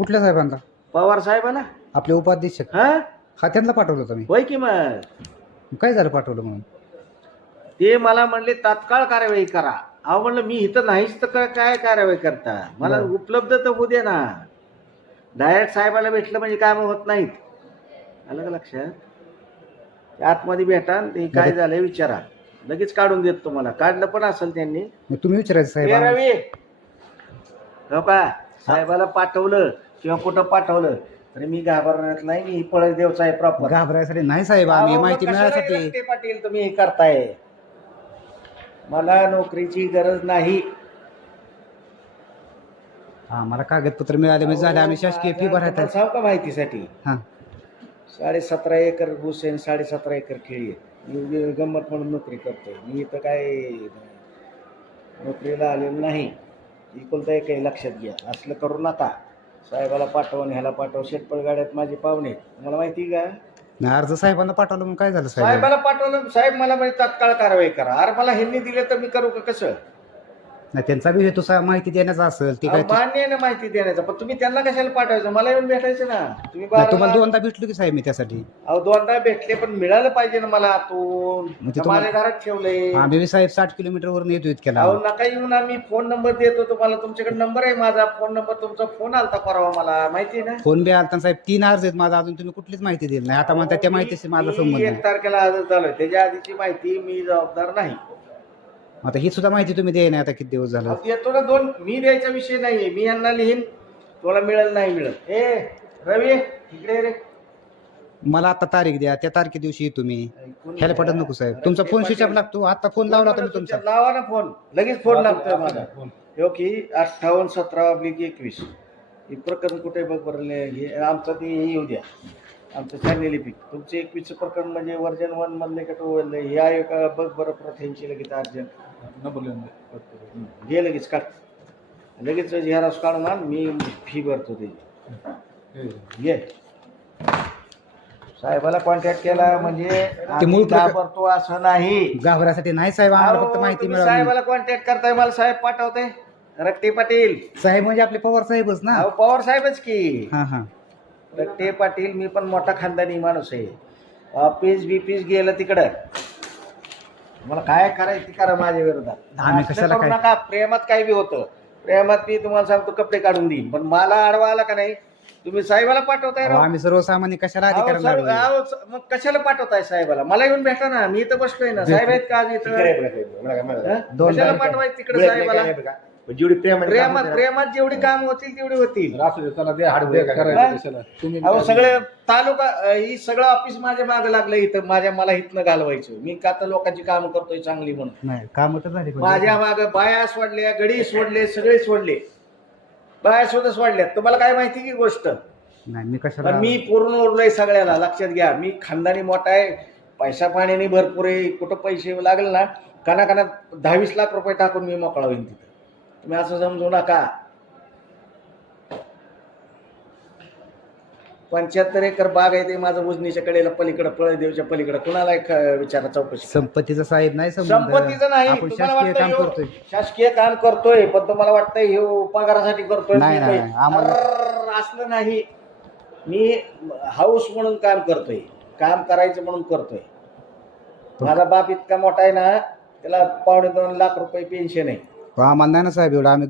कुठल्या साहेबांना? पवार साहेबांना. आपले उपाध्यक्ष हा हा त्यांना पाठवलं होतं मी. होय की मग काय झालं पाठवलं म्हणून? ते मला म्हणले तात्काळ कार्यवाही करा. अहो म्हणलं मी इथं नाहीच तर काय कार्यवाही करता, मला बरं. उपलब्ध तर होऊ दे ना. डायरेक्ट साहेबाला भेटलं म्हणजे काम होत नाहीत. आलं का लक्षात? ते आतमध्ये भेटा आणि ते काय झालंय विचारा, लगेच काढून देत तुम्हाला. काढलं पण असेल त्यांनी. मग तुम्ही विचारायचं हे साहेब. रवी हो का, साहेबाला पाठवलं किंवा कुठं पाठवलं तरी मी घाबरण्यात नाही. मी पळस देवचा आहे प्रॉपर. घाबरायसाठी नाही साहेब, आम्ही माहिती मिळायसाठी. ते पाटील तुम्ही हे करताय, मला नोकरीची गरज नाही. हा, मला कागदपत्र मिळाले म्हणजे झाले. आम्ही शासकीय फी भरायला. सांग का माहितीसाठी, हा 17.5 एकर ऊस आहे, 17.5 एकर केळी आहे. मी गंमत म्हणून नोकरी करतोय. मी इथं काय नोकरीला आलेलो नाही. एकुलता एक आहे, लक्षात घ्या. असलं करू नका. साहेबाला पाठवून ह्याला पाठव. शेटपळ गाड्यात माझे पाहुणे, मला माहिती का? नाही, अर्ज साहेबांना पाठवलं मग काय झालं साहेब? साहेबाला पाठवलं, साहेब मला म्हणजे तात्काळ कारवाई करा. अरे मला ह्यांनी दिले तर मी करू का कसं? नाही, त्यांचा बी हेतू माहिती देण्याचा असेल ती काय. मान्य आहे ना माहिती देण्याचा, पण तुम्ही त्यांना कशाला पाठवायचं? मला येऊन भेटायचं ना. तुम्ही तुम्हाला दोनदा भेटलो की साहेब मी त्यासाठी. अहो दोनदा भेटले, पण मिळालं पाहिजे ना मला आतून. म्हणजे माझ्या घरात ठेवलंय. आम्ही बी साहेब 60 किलोमीटर वरून येतो इतक्याला. अहो नका येऊ ना, मी फोन नंबर देतो तुम्हाला. तुमच्याकडे नंबर आहे माझा, फोन नंबर. तुमचा फोन आलता परवा, मला माहिती आहे ना. फोन बी आलता साहेब. 3 अर्ज आहेत माझा, अजून तुम्ही कुठलीच माहिती दिली नाही. आता म्हणता त्या माहितीशी माझा संबंध नाही. 1 तारखेला आज झालोय, त्याच्या आधीची माहिती मी जबाबदार नाही. आता ही सुद्धा माहिती तुम्ही द्याय नाही आता किती दिवस झालं. येतो ना दोन. मी द्यायचा विषय नाहीये, मी यांना लिहीन. तुला मिळेल नाही मिळेल. ए रवी इकडे रे. मला आता तारीख द्या, त्या तारखे दिवशी येतो मी. ह्याला पटत नको साहेब. तुमचा फोन स्विच ऑफ लागतो. आता फोन लावला तुम्ही तुमचा. लावा ना फोन, लगेच फोन लागतोय माझा. हो की 58-17/21 हे प्रकरण कुठे बघ बरं. हे आमचं ते येऊ द्या, आमचं चॅनेल पिक. तुमचं 21 प्रकरण म्हणजे वर्जन 1 मधले का 2 मधले हे आहे का बघ बरं. प्रथेंची लगेच अर्जंट घे, लगेच काढ. लगेच झेरॉक्स काढून आण, मी फी भरतो ते. घे. साहेबाला कॉन्टॅक्ट केला म्हणजे मूळ घाबरतो असं नाही. घाबरासाठी नाही साहेब, आम्हाला फक्त माहिती तुम्ही मिळाली. साहेबाला कॉन्टॅक्ट करताय, मला साहेब पाठवते. रक्ते पाटील साहेब म्हणजे आपले पवार साहेबच ना. अहो पवार साहेबच की. हा हा. रक्ते पाटील. मी पण मोठा खानदानी माणूस आहे. ऑफिस बिफिस गेलं तिकडं, मला काय करायचं ते करा माझ्या विरोधात. आम्ही कशाला करू काय. नका. प्रेमात काय बी होतं. प्रेमात मी तुम्हाला सांगतो कपडे काढून देईन, पण मला आडवा आला का नाही. तुम्ही साहेबाला पाठवताय राव. आम्ही सर्वसामान्य कशाला अहो, अधिकार सर, मिळवले? अहो, मग कशाला पाठवताय साहेबाला? मला येऊन भेटा ना, मी इथं बसलोय ना. साहेब आहेत का आज इथं? दोन कशाला तारीख- पाठवायचं तिकडे साहेबाला? जेवढी प्रेमात जेवढी काम होतील तेवढी होतील. तुम्ही अहो सगळे तालुका ही सगळं ऑफिस माझ्या मागे लागलं इथं. मला इथनं घालवायचं. मी का तर लोकांची काम करतोय चांगली म्हणून. नाही, काम तर झाली पण. माझ्या मागे बाया सोडल्या, गडी सोडले, सगळे सोडले. बाया सुद्धा सोडल्यात. तुम्हाला काय माहिती की गोष्ट? नाही, मी पण कशाला. मी पूर्ण उरलोय सगळ्याला. लक्षात घ्या, मी खानदानी मोठा आहे. पैसा पाण्याने भरपूर आहे. कुठं पैसे लागले ना, काना 10-20 लाख रुपये टाकून मी मोकळा होईन तिथं. तुम्ही असं समजू नका. 75 एकर बाग आहे ते माझं. उजनीच्या कडेला पलीकडे, पळदेवच्या पलीकडे. कुणाला विचारा चौकशी. संपत्तीचा साहेब नाही संबंध. संपत्तीचं नाही. आपण तुम्हाला शासकीय वाटतं काम ह्यो करतोय. शासकीय काम करतोय, पण तुम्हाला वाटतंय हे पगारासाठी करतोय. नाही, मी नाही, काही- आम्हाला- अर्र, असलं नाही. मी हाऊस म्हणून काम करतोय, काम करायचं म्हणून करतोय. माझा बाप इतका मोठा आहे ना, त्याला 2.25 लाख रुपये पेन्शन आहे. आम्हाला नाही ना साहेब एवढं. आम्ही